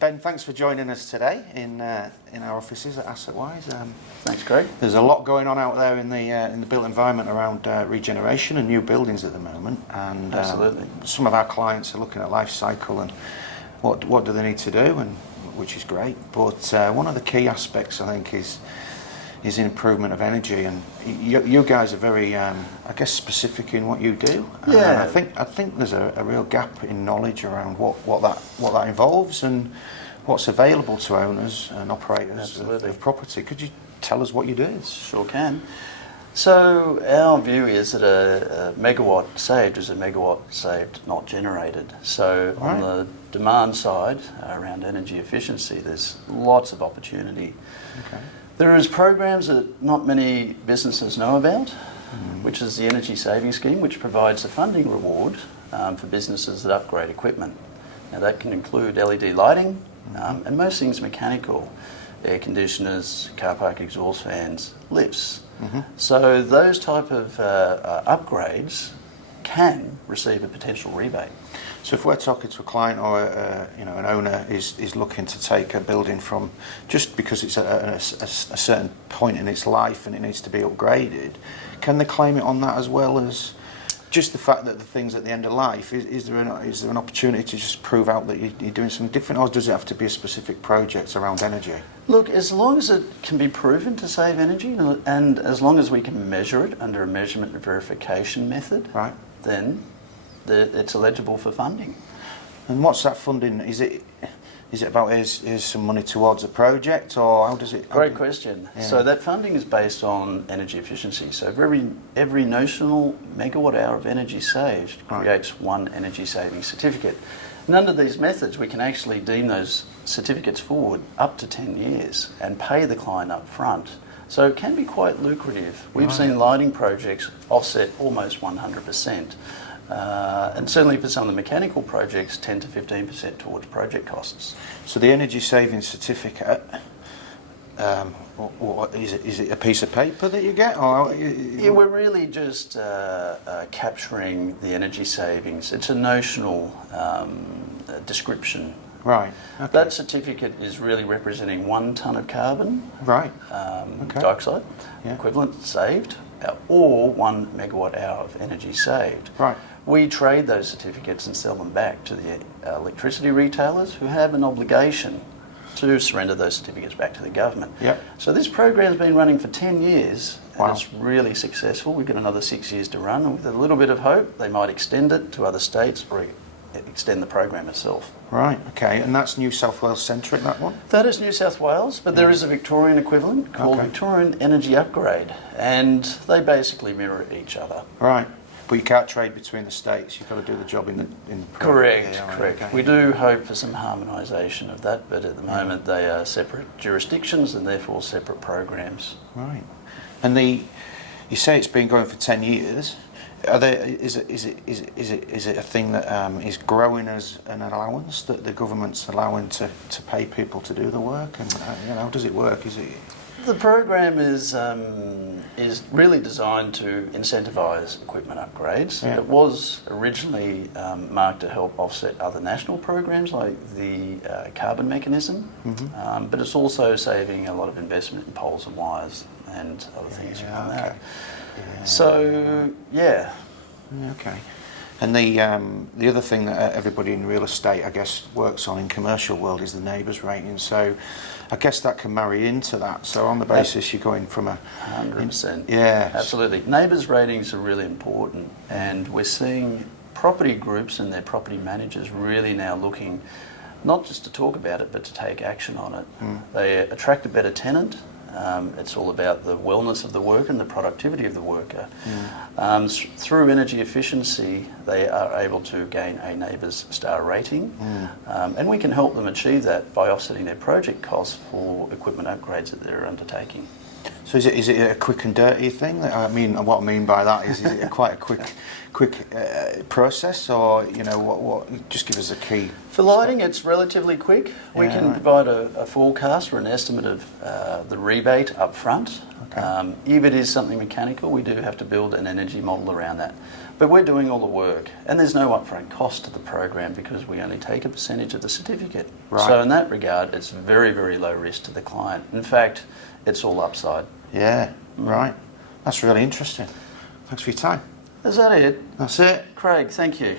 Ben, thanks for joining us today in our offices at Assetwize. Thanks, Craig. There's a lot going on out there in the built environment around regeneration and new buildings at the moment, and Absolutely. Some of our clients are looking at life cycle and what do they need to do, and which is great. But one of the key aspects, I think, is the improvement of energy, and you guys are very, I guess, specific in what you do. Yeah. I think there's a real gap in knowledge around what that involves and what's available to owners and operators of property. Could you tell us what you do? Sure can. So our view is that a megawatt saved is a megawatt saved, not generated. So on the demand side, around energy efficiency, there's lots of opportunity. Okay. There is programs that not many businesses know about, which is the Energy Saving Scheme, which provides a funding reward for businesses that upgrade equipment. Now that can include LED lighting and most things mechanical, air conditioners, car park exhaust fans, lifts. So those type of upgrades can receive a potential rebate. So if we're talking to a client or an owner is looking to take a building from just because it's at a certain point in its life and it needs to be upgraded, can they claim it on that as well as just the fact that the thing's at the end of life? Is there an opportunity to just prove out that you're doing something different, or does it have to be a specific project around energy? Look, as long as it can be proven to save energy and as long as we can measure it under a measurement and verification method, right, then it's eligible for funding. And what's that funding? Is it about here's some money towards a project, or how does it? Great question. Yeah. So that funding is based on energy efficiency. So every notional megawatt hour of energy saved creates one energy saving certificate. And under these methods, we can actually deem those certificates forward up to 10 years and pay the client up front. So it can be quite lucrative. We've seen lighting projects offset almost 100%. And certainly for some of the mechanical projects, 10 to 15% towards project costs. So the energy saving certificate, what is it? Is it a piece of paper that you get? Or yeah, we're really just capturing the energy savings. It's a notional description. Right. Okay. That certificate is really representing 1 tonne of carbon dioxide equivalent saved, or 1 megawatt hour of energy saved. Right. We trade those certificates and sell them back to the electricity retailers, who have an obligation to surrender those certificates back to the government. Yep. So this program's been running for 10 years and wow. it's really successful. We've got another 6 years to run, and with a little bit of hope they might extend it to other states or extend the program itself. Right, okay, and that's New South Wales centric, that one? That is New South Wales, but there is a Victorian equivalent called Victorian Energy Upgrade, and they basically mirror each other. Right, but you can't trade between the states, you've got to do the job in the Correct, yeah, correct. Okay. We do hope for some harmonisation of that, but at the moment they are separate jurisdictions and therefore separate programs. Right, and you say it's been going for 10 years. Is it a thing that is growing as an allowance that the government's allowing to pay people to do the work, and how does it work? The program is really designed to incentivise equipment upgrades. Yeah. It was originally marked to help offset other national programs like the carbon mechanism, but it's also saving a lot of investment in poles and wires and other things around that. Yeah. So, yeah. Okay. And the other thing that everybody in real estate, I guess, works on in commercial world is the neighbours rating. So I guess that can marry into that. So on the basis you're going from 100%. Yeah. Absolutely. Neighbours ratings are really important, and we're seeing property groups and their property managers really now looking not just to talk about it but to take action on it. They attract a better tenant. It's all about the wellness of the worker and the productivity of the worker. Through energy efficiency, they are able to gain a neighbours star rating, and we can help them achieve that by offsetting their project costs for equipment upgrades that they're undertaking. So is it a quick and dirty thing? I mean, what I mean by that is it quite a quick process, or what? Just give us a key. For lighting, it's relatively quick. We can provide a forecast or an estimate of the rebate up front. Okay. If it is something mechanical, we do have to build an energy model around that. But we're doing all the work, and there's no upfront cost to the program because we only take a percentage of the certificate. Right. So in that regard, it's very, very low risk to the client. In fact, it's all upside. Yeah, right. That's really interesting. Thanks for your time. Is that it? That's it. Craig, thank you.